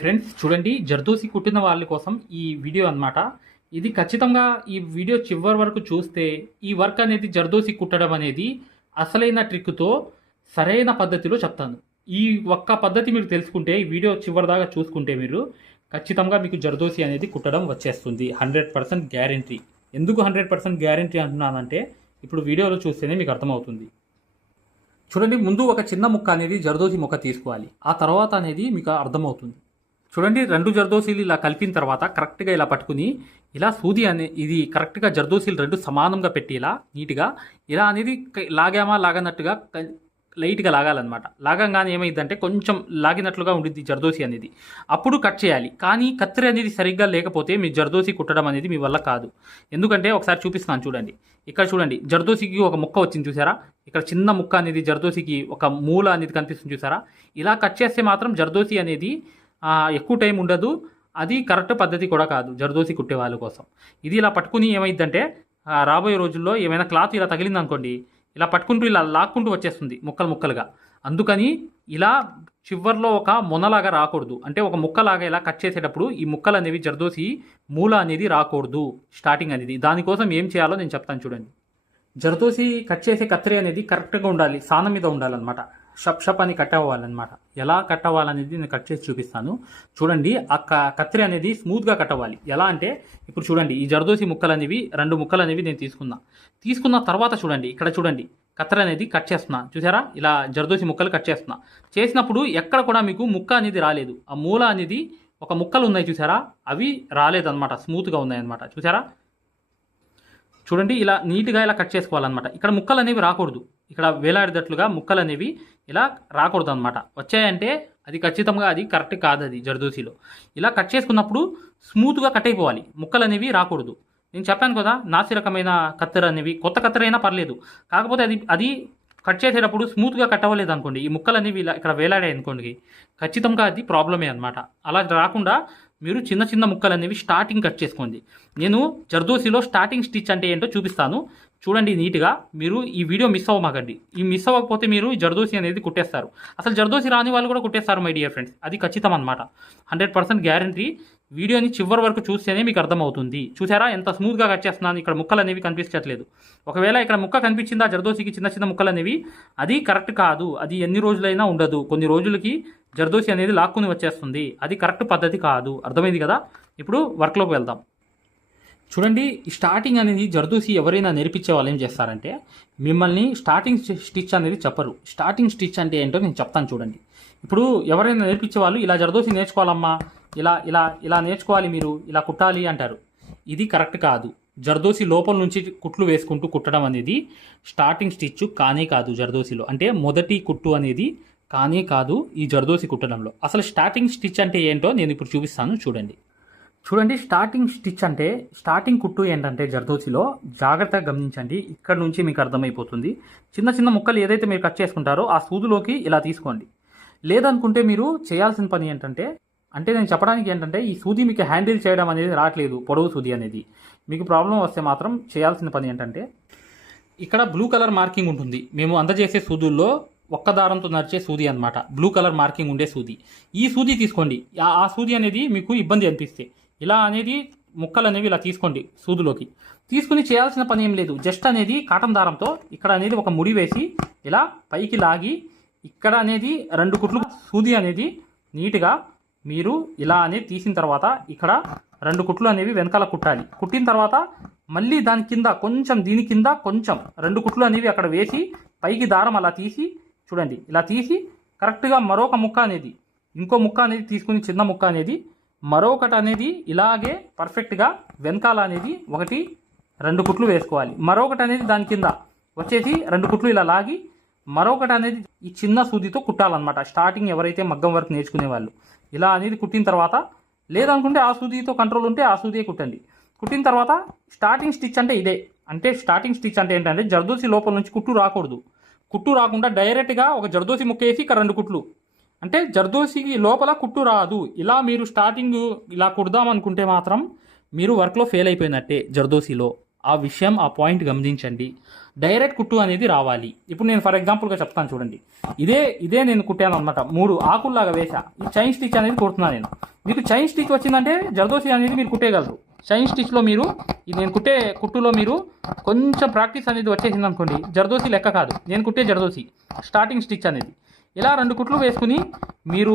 Friends చూడండి జర్దోసి కుట్టిన వాళ్ళ కోసం ఈ వీడియో అన్నమాట. ఇది ఖచ్చితంగా ఈ వీడియో చివరి వరకు చూస్తే ఈ వర్క్ అనేది జర్దోసి కుట్టడం అనేది అసలైన ట్రిక్తో సరైన పద్ధతిలో చెప్తాను. ఈ ఒక్క పద్ధతి మీరు తెలుసుకుంటే ఈ వీడియో చివరి దాకా చూసుకుంటే మీరు ఖచ్చితంగా మీకు జర్దోసి అనేది కుట్టడం వచ్చేస్తుంది. Hundred percent guarantee. ఎందుకు హండ్రెడ్ పర్సెంట్ గ్యారంటీ అంటున్నానంటే ఇప్పుడు వీడియోలో చూస్తేనే మీకు అర్థమవుతుంది. చూడండి ముందు ఒక చిన్న ముక్క అనేది జర్దోసి ముక్క తీసుకోవాలి. ఆ తర్వాత అనేది మీకు అర్థమవుతుంది. చూడండి రెండు జర్దోసీలు ఇలా కలిపిన తర్వాత కరెక్ట్గా ఇలా పట్టుకుని ఇలా సూది అనే ఇది కరెక్ట్గా జర్దోసీలు రెండు సమానంగా పెట్టి ఇలా నీట్గా ఇలా అనేది లాగామా లాగనట్టుగా లైట్గా లాగాలన్నమాట. లాగంగానే ఏమైందంటే కొంచెం లాగినట్లుగా ఉండిద్ది జర్దోసి అనేది. అప్పుడు కట్ చేయాలి. కానీ కత్తిరి అనేది సరిగ్గా లేకపోతే మీ జర్దోసి కుట్టడం అనేది మీ వల్ల కాదు. ఎందుకంటే ఒకసారి చూపిస్తున్నాను చూడండి. ఇక్కడ చూడండి జర్దోసికి ఒక ముక్క వచ్చింది చూసారా? ఇక్కడ చిన్న ముక్క అనేది జర్దోసికి ఒక మూల అనేది కనిపిస్తుంది చూసారా? ఇలా కట్ చేస్తే మాత్రం జర్దోసి అనేది ఎక్కువ టైం ఉండదు. అది కరెక్ట్ పద్ధతి కూడా కాదు జర్దోసి కుట్టే వాళ్ళ కోసం. ఇది ఇలా పట్టుకుని ఏమైందంటే రాబోయే రోజుల్లో ఏమైనా క్లాత్ ఇలా తగిలింది అనుకోండి ఇలా పట్టుకుంటూ ఇలా లాక్కుంటూ వచ్చేస్తుంది ముక్కలు ముక్కలుగా. అందుకని ఇలా చివర్లో ఒక మొనలాగా రాకూడదు. అంటే ఒక ముక్కలాగా ఇలా కట్ చేసేటప్పుడు ఈ ముక్కలు అనేవి జర్దోసి మూల అనేది రాకూడదు స్టార్టింగ్ అనేది. దానికోసం ఏం చేయాలో నేను చెప్తాను చూడండి. జర్దోసి కట్ చేసే కత్తిరి అనేది కరెక్ట్గా ఉండాలి సానం మీద ఉండాలన్నమాట. షప్ షప్ అని కట్ అవ్వాలన్నమాట ఎలా కట్ అవ్వాలనేది నేను కట్ చేసి చూపిస్తాను. చూడండి ఆ క- కత్తిరి అనేది స్మూత్గా కట్ అవ్వాలి ఎలా అంటే ఇప్పుడు చూడండి ఈ జర్దోసి ముక్కలు అనేవి రెండు ముక్కలు అనేవి నేను తీసుకున్నా. తీసుకున్న తర్వాత చూడండి ఇక్కడ చూడండి కత్తెర అనేది కట్ చేస్తున్నా. చూసారా? ఇలా జర్దోసి ముక్కలు కట్ చేస్తున్నా. చేసినప్పుడు ఎక్కడ కూడా మీకు ముక్క అనేది రాలేదు. ఆ మూల అనేది ఒక ముక్కలు ఉన్నాయి చూసారా? అవి రాలేదన్నమాట. స్మూత్గా ఉన్నాయి అన్నమాట చూసారా? చూడండి ఇలా నీట్గా ఇలా కట్ చేసుకోవాలన్నమాట. ఇక్కడ ముక్కలు అనేవి రాకూడదు. ఇక్కడ వేలాడేటట్లుగా ముక్కలు అనేవి ఇలా రాకూడదు అనమాట వచ్చాయంటే అది ఖచ్చితంగా అది కరెక్ట్ కాదు అది జర్దోసిలో ఇలా కట్ చేసుకున్నప్పుడు స్మూత్గా కట్ అయిపోవాలి. ముక్కలు అనేవి రాకూడదు. నేను చెప్పాను కదా నాసి రకమైన కత్తెర అనేవి కొత్త కత్తెర అయినా పర్లేదు. కాకపోతే అది అది కట్ చేసేటప్పుడు స్మూత్గా కట్ అవ్వలేదు అనుకోండి. ఈ ముక్కలు అనేవి ఇలా ఇక్కడ వేలాడాయి అనుకోండి. ఖచ్చితంగా అది ప్రాబ్లమే అనమాట అలా రాకుండా మీరు చిన్న చిన్న ముక్కలు అనేవి స్టార్టింగ్ కట్ చేసుకోండి. నేను జర్దోసిలో స్టార్టింగ్ స్టిచ్ అంటే ఏంటో చూపిస్తాను. చూడండి నీట్గా. మీరు ఈ వీడియో మిస్ అవ్వమాకండి. ఈ మిస్ అవ్వకపోతే మీరు జర్దోసి అనేది కుట్టేస్తారు. అసలు జర్దోసి రాని వాళ్ళు కూడా కుట్టేస్తారు మై డియర్ ఫ్రెండ్స్ అది ఖచ్చితం అనమాట హండ్రెడ్ పర్సెంట్ గ్యారంటీ వీడియోని చివరి వరకు చూస్తేనే మీకు అర్థమవుతుంది. చూసారా? ఎంత స్మూత్గా కట్ చేస్తున్నాను. ఇక్కడ ముక్కలు అనేవి కనిపించట్లేదు. ఒకవేళ ఇక్కడ ముక్క కనిపించిందా? జర్దోసికి చిన్న చిన్న ముక్కలు అనేవి? అది కరెక్ట్ కాదు. అది ఎన్ని రోజులైనా ఉండదు. కొన్ని రోజులకి జర్దోసి అనేది లాక్కుని వచ్చేస్తుంది. అది కరెక్ట్ పద్ధతి కాదు. అర్థమైంది కదా? ఇప్పుడు వర్క్లోకి వెళ్దాం. చూడండి స్టార్టింగ్ అనేది జర్దూసి ఎవరైనా నేర్పించే వాళ్ళు ఏం చేస్తారంటే మిమ్మల్ని స్టార్టింగ్ స్టిచ్ అనేది చెప్పరు. స్టార్టింగ్ స్టిచ్ అంటే ఏంటో నేను చెప్తాను చూడండి. ఇప్పుడు ఎవరైనా నేర్పించే వాళ్ళు ఇలా జర్దోసి నేర్చుకోవాలమ్మా ఇలా ఇలా ఇలా నేర్చుకోవాలి మీరు ఇలా కుట్టాలి అంటారు. ఇది కరెక్ట్ కాదు. జర్దోసి లోపల నుంచి కుట్లు వేసుకుంటూ కుట్టడం అనేది స్టార్టింగ్ స్టిచ్ కానే కాదు జర్దోసిలో. అంటే మొదటి కుట్టు అనేది కానే కాదు ఈ జర్దోసి కుట్టడంలో. అసలు స్టార్టింగ్ స్టిచ్ అంటే ఏంటో నేను ఇప్పుడు చూపిస్తాను చూడండి. చూడండి స్టార్టింగ్ స్టిచ్ అంటే స్టార్టింగ్ కుట్టు ఏంటంటే జర్దోసిలో జాగ్రత్తగా గమనించండి. ఇక్కడ నుంచి మీకు అర్థమైపోతుంది. చిన్న చిన్న ముక్కలు ఏదైతే మీరు కట్ చేసుకుంటారో ఆ సూదులోకి ఇలా తీసుకోండి. లేదనుకుంటే మీరు చేయాల్సిన పని ఏంటంటే అంటే నేను చెప్పడానికి ఏంటంటే ఈ సూది మీకు హ్యాండిల్ చేయడం అనేది రావట్లేదు పొడవు సూది అనేది. మీకు ప్రాబ్లం వస్తే మాత్రం చేయాల్సిన పని ఏంటంటే ఇక్కడ బ్లూ కలర్ మార్కింగ్ ఉంటుంది. మేము అందజేసే సూదుల్లో ఒక్క దారంతో నడిచే సూది అనమాట బ్లూ కలర్ మార్కింగ్ ఉండే సూది. ఈ సూది తీసుకోండి. ఆ సూది అనేది మీకు ఇబ్బంది అనిపిస్తే ఇలా అనేది ముక్కలు అనేవి ఇలా తీసుకోండి సూదులోకి. తీసుకుని చేయాల్సిన పని ఏం లేదు. జస్ట్ అనేది కాటన్ దారంతో ఇక్కడ అనేది ఒక ముడి వేసి ఇలా పైకి లాగి ఇక్కడ అనేది రెండు కుట్లు సూది అనేది నీట్గా మీరు ఇలా అనేది తీసిన తర్వాత ఇక్కడ రెండు కుట్లు అనేవి వెనకాల కుట్టాలి. కుట్టిన తర్వాత మళ్ళీ దాని కింద కొంచెం దీని కింద కొంచెం రెండు కుట్లు అనేవి అక్కడ వేసి పైకి దారం అలా తీసి చూడండి. ఇలా తీసి కరెక్ట్గా మరొక ముక్క అనేది ఇంకో ముక్క అనేది తీసుకుని చిన్న ముక్క అనేది మరొకటి అనేది ఇలాగే పర్ఫెక్ట్గా వెనకాల అనేది ఒకటి రెండు కుట్లు వేసుకోవాలి. మరొకటి అనేది దాని కింద వచ్చేసి రెండు కుట్లు ఇలా లాగి మరొకటి అనేది ఈ చిన్న సూదితో కుట్టాలన్నమాట. స్టార్టింగ్ ఎవరైతే మగ్గం వర్క్ నేర్చుకునే వాళ్ళు ఇలా అనేది కుట్టిన తర్వాత లేదనుకుంటే ఆ సూదితో కంట్రోల్ ఉంటే ఆ సూదియే కుట్టండి. కుట్టిన తర్వాత స్టార్టింగ్ స్టిచ్ అంటే ఇదే. అంటే స్టార్టింగ్ స్టిచ్ అంటే ఏంటంటే జర్దోసి లోపల నుంచి కుట్టు రాకూడదు. కుట్టు రాకుండా డైరెక్ట్గా ఒక జర్దోసి ముక్క వేసి ఇక్కడ రెండు కుట్లు. అంటే జర్దోసికి లోపల కుట్టు రాదు. ఇలా మీరు స్టార్టింగ్ ఇలా కుడదాం అనుకుంటే మాత్రం మీరు వర్క్లో ఫెయిల్ అయిపోయినట్టే జర్దోసిలో ఆ విషయం ఆ పాయింట్ గమనించండి. డైరెక్ట్ కుట్టు అనేది రావాలి. ఇప్పుడు నేను ఫర్ ఎగ్జాంపుల్గా చెప్తాను చూడండి. ఇదే ఇదే నేను కుట్టాను అనమాట మూడు ఆకుల్లాగా వేసా ఈ చైన్ స్టిచ్ అనేది కుడుతున్నాను నేను. మీకు చైన్ స్టిచ్ వచ్చిందంటే జర్దోసి అనేది మీరు కుట్టేయగలరు. చైన్ స్టిచ్లో మీరు నేను కుట్టే కుట్టులో మీరు కొంచెం ప్రాక్టీస్ అనేది వచ్చేసింది అనుకోండి జర్దోసి లెక్క కాదు. నేను కుట్టే జర్దోసి స్టార్టింగ్ స్టిచ్ అనేది. ఇలా రెండు కుట్లు వేసుకుని మీరు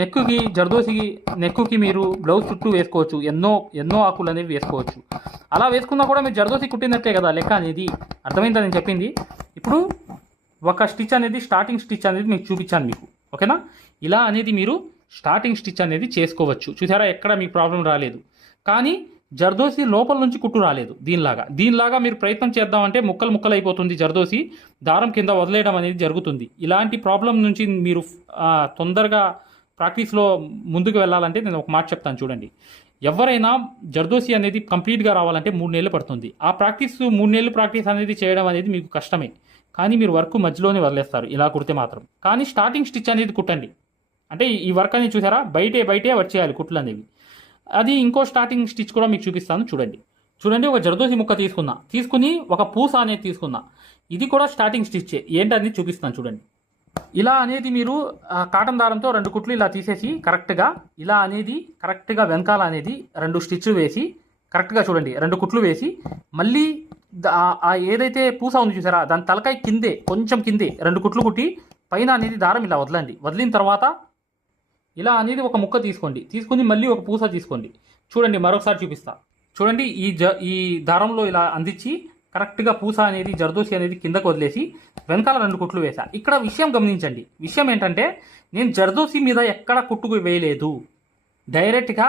నెక్కుకి జర్దోసికి నెక్కుకి మీరు బ్లౌజ్ చుట్టూ వేసుకోవచ్చు. ఎన్నో ఎన్నో ఆకులు అనేవి వేసుకోవచ్చు. అలా వేసుకున్నా కూడా మీరు జర్దోసి కుట్టినట్టే కదా లెక్క అనేది అర్థమైందా నేను చెప్పింది? ఇప్పుడు ఒక స్టిచ్ అనేది స్టార్టింగ్ స్టిచ్ అనేది మీకు చూపించాను మీకు. ఓకేనా? ఇలా అనేది మీరు స్టార్టింగ్ స్టిచ్ అనేది చేసుకోవచ్చు. చూసారా? ఎక్కడ మీకు ప్రాబ్లం రాలేదు. కానీ జర్దోసి లోపల నుంచి కుట్టు రాలేదు దీనిలాగా. దీనిలాగా మీరు ప్రయత్నం చేద్దామంటే ముక్కలు ముక్కలు అయిపోతుంది జర్దోసి. దారం కింద వదిలేయడం అనేది జరుగుతుంది. ఇలాంటి ప్రాబ్లం నుంచి మీరు తొందరగా ప్రాక్టీస్లో ముందుకు వెళ్ళాలంటే నేను ఒక మాట చెప్తాను చూడండి. ఎవరైనా జర్దోసి అనేది కంప్లీట్గా రావాలంటే మూడు నెలలు పడుతుంది. ఆ ప్రాక్టీస్ మూడు నెలలు ప్రాక్టీస్ అనేది చేయడం అనేది మీకు కష్టమే. కానీ మీరు వర్క్ మధ్యలోనే వదిలేస్తారు. ఇలా కుడితే మాత్రం. కానీ స్టార్టింగ్ స్టిచ్ అనేది కుట్టండి. అంటే ఈ వర్క్ అనేది చూసారా? బయటే బయటే వచ్చేయాలి కుట్లు అనేవి. అది ఇంకో స్టార్టింగ్ స్టిచ్ కూడా మీకు చూపిస్తాను. చూడండి. చూడండి ఒక జరదోసి ముక్క తీసుకున్నా. తీసుకుని ఒక పూస అనేది తీసుకున్నా. ఇది కూడా స్టార్టింగ్ స్టిచ్చే ఏంటనేది చూపిస్తాను చూడండి. ఇలా అనేది మీరు కాటన్ దారంతో రెండు కుట్లు ఇలా తీసేసి కరెక్ట్గా ఇలా అనేది కరెక్ట్గా వెనకాల అనేది రెండు స్టిచ్లు వేసి కరెక్ట్గా చూడండి రెండు కుట్లు వేసి మళ్ళీ ఆ ఏదైతే పూస ఉంది చూసారా దాని తలకాయ కిందే కొంచెం కిందే రెండు కుట్లు కుట్టి పైన అనేది దారం ఇలా వదలండి. వదిలిన తర్వాత ఇలా అనేది ఒక ముక్క తీసుకోండి. తీసుకుని మళ్ళీ ఒక పూస తీసుకోండి. చూడండి మరొకసారి చూపిస్తా. చూడండి ఈ జ ఈ దారంలో ఇలా అందించి కరెక్ట్గా పూస అనేది జర్దోసి అనేది కిందకు వదిలేసి వెనకాల రెండు కుట్లు వేశా ఇక్కడ విషయం గమనించండి. విషయం ఏంటంటే నేను జర్దోసి మీద ఎక్కడ కుట్టుకు వేయలేదు. డైరెక్ట్గా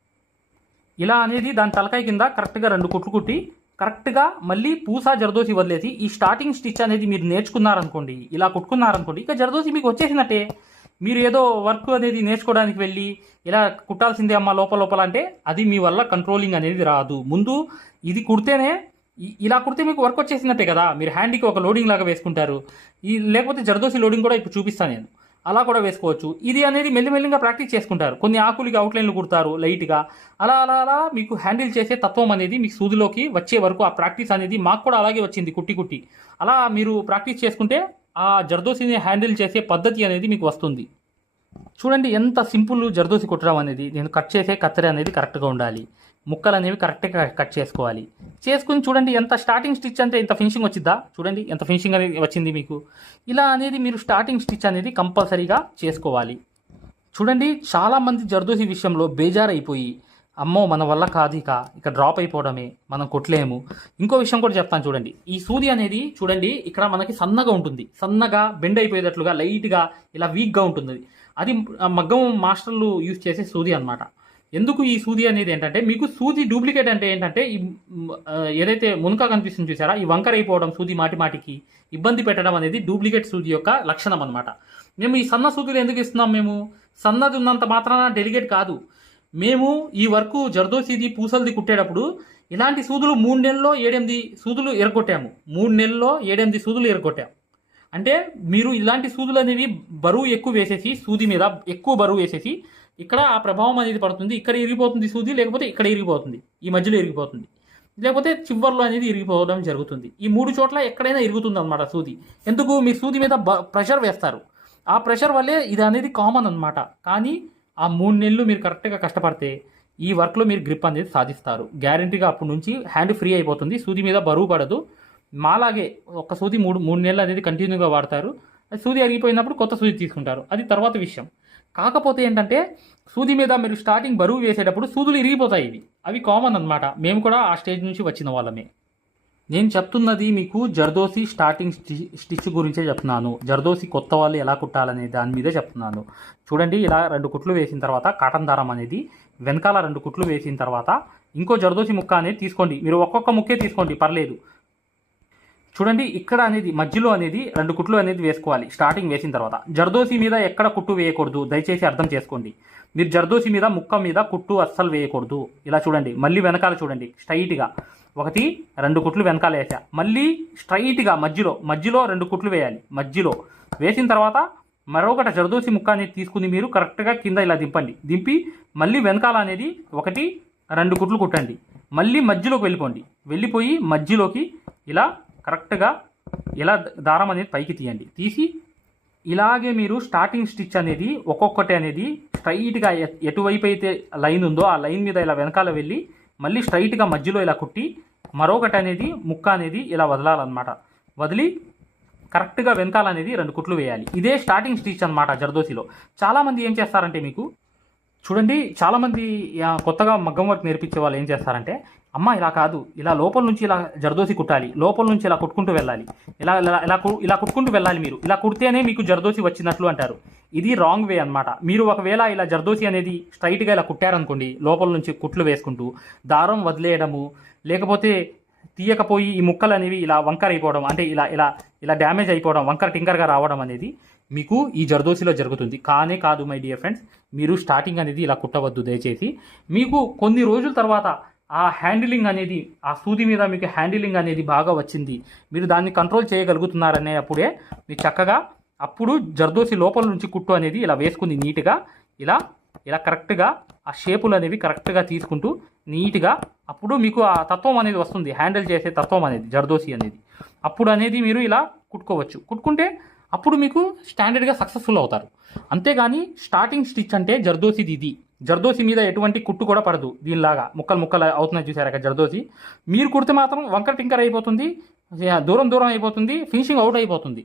ఇలా అనేది దాని తలకాయ కింద కరెక్ట్గా రెండు కుట్లు కుట్టి కరెక్ట్గా మళ్ళీ పూసా జరదోసి వదిలేసి ఈ స్టార్టింగ్ స్టిచ్ అనేది మీరు నేర్చుకున్నారనుకోండి ఇలా కుట్టుకున్నారనుకోండి ఇక జరదోసి మీకు వచ్చేసినట్టే. మీరు ఏదో వర్క్ అనేది నేర్చుకోవడానికి వెళ్ళి ఇలా కుట్టాల్సిందే అమ్మ లోపల లోపల అంటే అది మీ వల్ల కంట్రోలింగ్ అనేది రాదు. ముందు ఇది కుడితేనే ఇలా కుడితే మీకు వర్క్ వచ్చేసినట్టే కదా. మీరు హ్యాండ్కి ఒక లోడింగ్ లాగా వేసుకుంటారు. ఈ లేకపోతే జరదోసి లోడింగ్ కూడా ఇప్పుడు చూపిస్తాను నేను. అలా కూడా వేసుకోవచ్చు. ఇది అనేది మెల్లిమెల్లిగా ప్రాక్టీస్ చేసుకుంటారు. కొన్ని ఆకులకి అవుట్లైన్లు కుడతారు లైట్గా అలా అలా అలా మీకు హ్యాండిల్ చేసే తత్వం అనేది మీకు సూదిలోకి వచ్చే వరకు ఆ ప్రాక్టీస్ అనేది మాకు కూడా అలాగే వచ్చింది కుట్టి కుట్టి. అలా మీరు ప్రాక్టీస్ చేసుకుంటే ఆ జర్దోసిని హ్యాండిల్ చేసే పద్ధతి అనేది మీకు వస్తుంది. చూడండి ఎంత సింపుల్ జర్దోసి కుట్టడం అనేది. నేను కట్ చేసే కత్తెర అనేది కరెక్ట్గా ఉండాలి. ముక్కలు అనేవి కరెక్ట్గా కట్ చేసుకోవాలి. చేసుకుని చూడండి ఎంత స్టార్టింగ్ స్టిచ్ అంటే ఇంత ఫినిషింగ్ వచ్చిద్దా? చూడండి ఎంత ఫినిషింగ్ అనేది వచ్చింది మీకు? ఇలా అనేది మీరు స్టార్టింగ్ స్టిచ్ అనేది కంపల్సరీగా చేసుకోవాలి. చూడండి చాలామంది జర్దోసి విషయంలో బేజారైపోయి అమ్మో మన వల్ల కాదు ఇక ఇక డ్రాప్ అయిపోవడమే మనం కొట్టలేము. ఇంకో విషయం కూడా చెప్తాను చూడండి. ఈ సూది అనేది చూడండి ఇక్కడ మనకి సన్నగా ఉంటుంది. సన్నగా బెండ్ అయిపోయేటట్లుగా లైట్గా ఇలా వీక్గా ఉంటుంది. అది ఆ మగ్గం మాస్టర్లు యూజ్ చేసే సూది అన్నమాట. ఎందుకు ఈ సూది అనేది ఏంటంటే మీకు సూది డూప్లికేట్ అంటే ఏంటంటే ఈ ఏదైతే మునక కనిపిస్తుంది చూసారా ఈ వంకర అయిపోవడం సూది మాటి మాటికి ఇబ్బంది పెట్టడం అనేది డూప్లికేట్ సూది యొక్క లక్షణం అనమాట మేము ఈ సన్న సూదులు ఎందుకు ఇస్తున్నాం మేము? సన్నది ఉన్నంత మాత్రాన డెలిగేట్ కాదు. మేము ఈ వర్క్ జర్దోసీది పూసలది కుట్టేటప్పుడు ఇలాంటి సూదులు మూడు నెలల్లో ఏడెనిమిది సూదులు ఎరగొట్టాము. మూడు నెలల్లో ఏడెనిమిది సూదులు ఎరగొట్టాము. అంటే మీరు ఇలాంటి సూదులు అనేవి బరువు ఎక్కువ వేసేసి సూది మీద ఎక్కువ బరువు వేసేసి ఇక్కడ ఆ ప్రభావం అనేది పడుతుంది ఇక్కడ ఇరిగిపోతుంది సూది లేకపోతే ఇక్కడ ఇరిగిపోతుంది ఈ మధ్యలో ఇరిగిపోతుంది. లేకపోతే చివర్లో అనేది ఇరిగిపోవడం జరుగుతుంది. ఈ మూడు చోట్ల ఎక్కడైనా ఇరుగుతుంది అనమాట సూది. ఎందుకు? మీ సూది మీద ప్రెషర్ వేస్తారు. ఆ ప్రెషర్ వల్లే ఇది అనేది కామన్ అన్నమాట. కానీ ఆ మూడు నెలలు మీరు కరెక్ట్గా కష్టపడితే ఈ వర్క్లో మీరు గ్రిప్ అనేది సాధిస్తారు. గ్యారంటీగా అప్పటి నుంచి హ్యాండ్ ఫ్రీ అయిపోతుంది. సూది మీద బరువు పడదు. మాలాగే ఒక సూది మూడు మూడు నెలలు అనేది కంటిన్యూగా వాడతారు. అది సూది అరిగిపోయినప్పుడు కొత్త సూది తీసుకుంటారు. అది తర్వాత విషయం. కాకపోతే ఏంటంటే సూది మీద మీరు స్టార్టింగ్ బరువు వేసేటప్పుడు సూదులు ఇరిగిపోతాయి ఇవి. అవి కామన్ అన్నమాట. మేము కూడా ఆ స్టేజ్ నుంచి వచ్చిన వాళ్ళమే. నేను చెప్తున్నది మీకు జర్దోసి స్టార్టింగ్ స్టి- స్టిచ్ గురించే చెప్తున్నాను. జర్దోసి కొత్త వాళ్ళు ఎలా కుట్టాలనే దాని మీదే చెప్తున్నాను. చూడండి ఇలా రెండు కుట్లు వేసిన తర్వాత కాటన్ దారం అనేది వెనకాల రెండు కుట్లు వేసిన తర్వాత ఇంకో జర్దోసి ముక్క అనేది తీసుకోండి. మీరు ఒక్కొక్క ముక్కే తీసుకోండి పర్లేదు. చూడండి ఇక్కడ అనేది మధ్యలో అనేది రెండు కుట్లు అనేది వేసుకోవాలి స్టార్టింగ్ వేసిన తర్వాత. జర్దోసి మీద ఎక్కడ కుట్టు వేయకూడదు దయచేసి అర్థం చేసుకోండి. మీరు జర్దోసి మీద ముక్క మీద కుట్టు అస్సలు వేయకూడదు. ఇలా చూడండి మళ్ళీ వెనకాల చూడండి స్ట్రైట్గా ఒకటి రెండు కుట్లు వెనకాల వేసా. మళ్ళీ స్ట్రైట్గా మధ్యలో మధ్యలో రెండు కుట్లు వేయాలి మధ్యలో. వేసిన తర్వాత మరొకటి జర్దోసి ముక్క అనేది తీసుకుని మీరు కరెక్ట్గా కింద ఇలా దింపండి. దింపి మళ్ళీ వెనకాల అనేది ఒకటి రెండు కుట్లు కుట్టండి. మళ్ళీ మధ్యలోకి వెళ్ళిపోండి. వెళ్ళిపోయి మధ్యలోకి ఇలా కరెక్ట్గా ఇలా దారం అనేది పైకి తీయండి. తీసి ఇలాగే మీరు స్టార్టింగ్ స్టిచ్ అనేది ఒక్కొక్కటి అనేది స్ట్రైట్గా ఎటువైపు అయితే లైన్ ఉందో ఆ లైన్ మీద ఇలా వెనకాల వెళ్ళి మళ్ళీ స్ట్రైట్గా మధ్యలో ఇలా కుట్టి మరొకటి అనేది ముక్క అనేది ఇలా వదలాలన్నమాట. వదిలి కరెక్ట్గా వెనకాల అనేది రెండు కుట్లు వేయాలి. ఇదే స్టార్టింగ్ స్టిచ్ అనమాట జర్దోసిలో. చాలామంది ఏం చేస్తారంటే మీకు చూడండి చాలామంది కొత్తగా మగ్గం వర్క్ నేర్పించే వాళ్ళు ఏం చేస్తారంటే అమ్మ ఇలా కాదు. ఇలా లోపల నుంచి ఇలా జర్దోసి కుట్టాలి. లోపల నుంచి ఇలా కుట్టుకుంటూ వెళ్ళాలి. ఇలా ఇలా ఇలా కు- ఇలా కుట్టుకుంటూ వెళ్ళాలి మీరు. ఇలా కుడితేనే మీకు జర్దోసి వచ్చినట్లు అంటారు. ఇది రాంగ్ వే అన్నమాట. మీరు ఒకవేళ ఇలా జర్దోసి అనేది స్ట్రైట్గా ఇలా కుట్టారనుకోండి లోపల నుంచి కుట్లు వేసుకుంటూ దారం వదిలేయడము లేకపోతే తీయకపోయి ఈ ముక్కలు అనేవి ఇలా వంకర అయిపోవడం అంటే ఇలా ఇలా ఇలా డ్యామేజ్ అయిపోవడం వంకర టింకర్గా రావడం అనేది మీకు ఈ జర్దోసిలో జరుగుతుంది. కానే కాదు మై డియర్ ఫ్రెండ్స్ మీరు స్టార్టింగ్ అనేది ఇలా కుట్టవద్దు. దయచేసి మీకు కొన్ని రోజుల తర్వాత ఆ హ్యాండిలింగ్ అనేది ఆ సూది మీద మీకు హ్యాండిలింగ్ అనేది బాగా వచ్చింది. మీరు దాన్ని కంట్రోల్ చేయగలుగుతున్నారనే అప్పుడే మీరు చక్కగా అప్పుడు జర్దోసి లోపల నుంచి కుట్టు అనేది ఇలా వేసుకుని నీట్గా. ఇలా ఇలా కరెక్ట్గా ఆ షేపులు అనేవి కరెక్ట్గా తీసుకుంటూ నీట్గా అప్పుడు మీకు ఆ తత్వం అనేది వస్తుంది. హ్యాండిల్ చేసే తత్వం అనేది జర్దోసి అనేది. అప్పుడు అనేది మీరు ఇలా కుట్టుకోవచ్చు. కుట్టుకుంటే అప్పుడు మీకు స్టాండర్డ్గా సక్సెస్ఫుల్ అవుతారు. అంతేగాని స్టార్టింగ్ స్టిచ్ అంటే జర్దోసిది ఇది. జర్దోసి మీద ఎటువంటి కుట్టు కూడా పడదు దీనిలాగా. ముక్కలు ముక్కలు అవుతున్నాయి చూసారా జర్దోసి. మీరు కుడితే మాత్రం వంకర టింకర్ అయిపోతుంది దూరం దూరం అయిపోతుంది ఫినిషింగ్ అవుట్ అయిపోతుంది.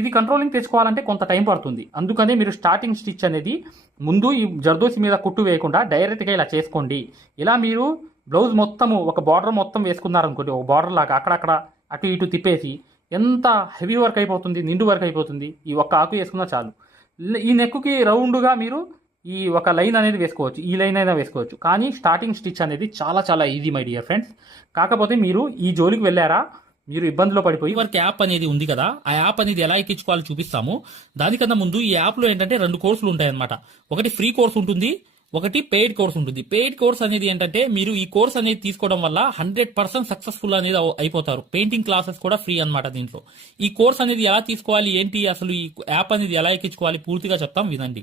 ఇది కంట్రోలింగ్ తెచ్చుకోవాలంటే కొంత టైం పడుతుంది. అందుకనే మీరు స్టార్టింగ్ స్టిచ్ అనేది ముందు ఈ జర్దోసి మీద కుట్టు వేయకుండా డైరెక్ట్గా ఇలా చేసుకోండి. ఇలా మీరు బ్లౌజ్ మొత్తము ఒక బార్డర్ మొత్తం వేసుకున్నారనుకోండి ఒక బార్డర్ లాగా అక్కడక్కడ అటు ఇటు తిప్పేసి ఎంత హెవీ వర్క్ అయిపోతుంది నిండు వర్క్ అయిపోతుంది ఈ ఒక్క ఆకు వేసుకున్నా చాలు. ఈ నెక్కుకి రౌండ్గా మీరు ఈ ఒక లైన్ అనేది వేసుకోవచ్చు ఈ లైన్ అయినా వేసుకోవచ్చు. కానీ స్టార్టింగ్ స్టిచ్ అనేది చాలా చాలా ఈజీ మై డియర్ ఫ్రెండ్స్ కాకపోతే మీరు ఈ జోలికి వెళ్ళారా? మీరు ఇబ్బందిలో పడిపోయి వర్క్ యాప్ అనేది ఉంది కదా ఆ యాప్ అనేది ఎలా ఎక్కించుకోవాలో చూపిస్తాము. దానికన్నా ముందు ఈ యాప్లో ఏంటంటే రెండు కోర్సులు ఉంటాయి అనమాట ఒకటి ఫ్రీ కోర్స్ ఉంటుంది ఒకటి పెయిడ్ కోర్స్ ఉంటుంది. పెయిడ్ కోర్స్ అనేది ఏంటంటే మీరు ఈ కోర్స్ అనేది తీసుకోవడం వల్ల హండ్రెడ్ పర్సెంట్ సక్సెస్ఫుల్ అనేది అయిపోతారు. పెయింటింగ్ క్లాసెస్ కూడా ఫ్రీ అన్నమాట దీంట్లో. ఈ కోర్స్ అనేది ఎలా తీసుకోవాలి ఏంటి అసలు ఈ యాప్ అనేది ఎలా ఎక్కించుకోవాలి పూర్తిగా చెప్తాం వినండి.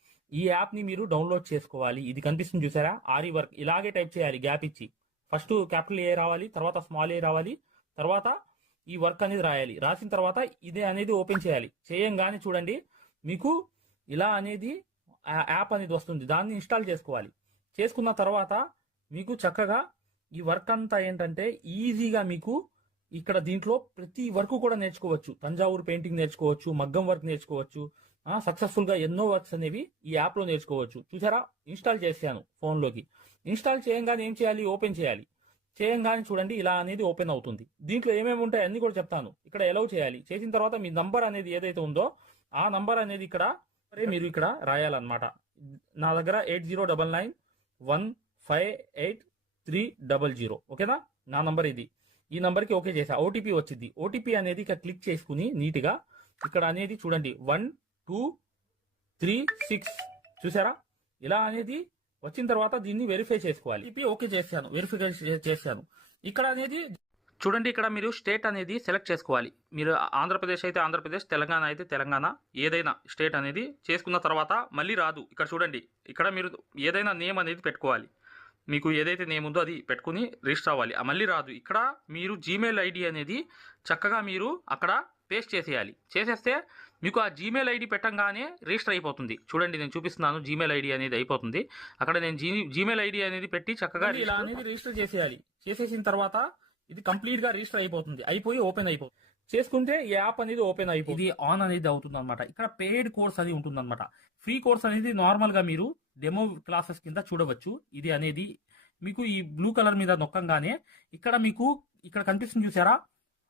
ఈ యాప్ని మీరు డౌన్లోడ్ చేసుకోవాలి. ఇది కనిపిస్తుంది చూసారా? ఆరి వర్క్ ఇలాగే టైప్ చేయాలి. గ్యాప్ ఇచ్చి. ఫస్ట్ క్యాపిటల్ ఏ రావాలి తర్వాత స్మాల్ ఏ రావాలి తర్వాత ఈ వర్క్ అనేది రాయాలి. రాసిన తర్వాత ఇదే అనేది ఓపెన్ చేయాలి. చేయంగానే చూడండి మీకు ఇలా అనేది యాప్ అనేది వస్తుంది. దాన్ని ఇన్స్టాల్ చేసుకోవాలి. చేసుకున్న తర్వాత మీకు చక్కగా ఈ వర్క్ అంతా ఏంటంటే ఈజీగా మీకు ఇక్కడ దీంట్లో ప్రతి వర్క్ కూడా నేర్చుకోవచ్చు. తంజావూరు పెయింటింగ్ నేర్చుకోవచ్చు మగ్గం వర్క్ నేర్చుకోవచ్చు సక్సెస్ఫుల్గా ఎన్నో వర్క్స్ అనేవి ఈ యాప్లో నేర్చుకోవచ్చు. చూసారా? ఇన్స్టాల్ చేశాను ఫోన్లోకి ఇన్స్టాల్ చేయంగానే ఏం చేయాలి? ఓపెన్ చేయాలి. చేయంగానే చూడండి ఇలా అనేది ఓపెన్ అవుతుంది. దీంట్లో ఏమేమి ఉంటాయి అన్ని కూడా చెప్తాను. ఇక్కడ ఎలవ్ చేయాలి. చేసిన తర్వాత మీ నంబర్ అనేది ఏదైతే ఉందో ఆ నంబర్ అనేది ఇక్కడ మీరు ఇక్కడ రాయాలన్నమాట. నా దగ్గర eight zero double nine one five eight three double zero. ఓకేనా? నా నంబర్ ఇది. ఈ నంబర్కి ఓకే చేసా ఓటీపీ వచ్చింది. ఓటీపీ అనేది ఇక్కడ క్లిక్ చేసుకుని నీట్గా ఇక్కడ అనేది చూడండి. One two three six. చూసారా? ఇలా అనేది వచ్చిన తర్వాత దీన్ని వెరిఫై చేసుకోవాలి. ఓటీపీ ఓకే చేశాను. వెరిఫై చేశాను. ఇక్కడ అనేది చూడండి ఇక్కడ మీరు స్టేట్ అనేది సెలెక్ట్ చేసుకోవాలి. మీరు ఆంధ్రప్రదేశ్ అయితే ఆంధ్రప్రదేశ్ తెలంగాణ అయితే తెలంగాణ ఏదైనా స్టేట్ అనేది చేసుకున్న తర్వాత మళ్ళీ రాదు. ఇక్కడ చూడండి ఇక్కడ మీరు ఏదైనా నేమ్ అనేది పెట్టుకోవాలి. మీకు ఏదైతే నేమ్ ఉందో అది పెట్టుకుని రిజిస్టర్ అవ్వాలి. మళ్ళీ రాదు. ఇక్కడ మీరు జీమెయిల్ ఐడి అనేది చక్కగా మీరు అక్కడ పేస్ట్ చేసేయాలి. చేసేస్తే మీకు ఆ జీమెయిల్ ఐడి పెట్టంగానే రిజిస్టర్ అయిపోతుంది. చూడండి నేను చూపిస్తున్నాను జీమెయిల్ ఐడి అనేది అయిపోతుంది. అక్కడ నేను జీ జీమెయిల్ ఐడి అనేది పెట్టి చక్కగా ఇలా అనేది రిజిస్టర్ చేసేయాలి. చేసేసిన తర్వాత ఇది కంప్లీట్గా రిజిస్టర్ అయిపోతుంది. అయిపోయి ఓపెన్ అయిపోతుంది. చేసుకుంటే ఈ యాప్ అనేది ఓపెన్ అయిపోతుంది. ఇది ఆన్ అనేది అవుతుంది అనమాట ఇక్కడ పెయిడ్ కోర్స్ అనేది ఉంటుంది అనమాట ఫ్రీ కోర్స్ అనేది నార్మల్గా మీరు డెమో క్లాసెస్ కింద చూడవచ్చు. ఇది అనేది మీకు ఈ బ్లూ కలర్ మీద నొక్కంగానే ఇక్కడ మీకు ఇక్కడ కనిపిస్తుంది చూసారా?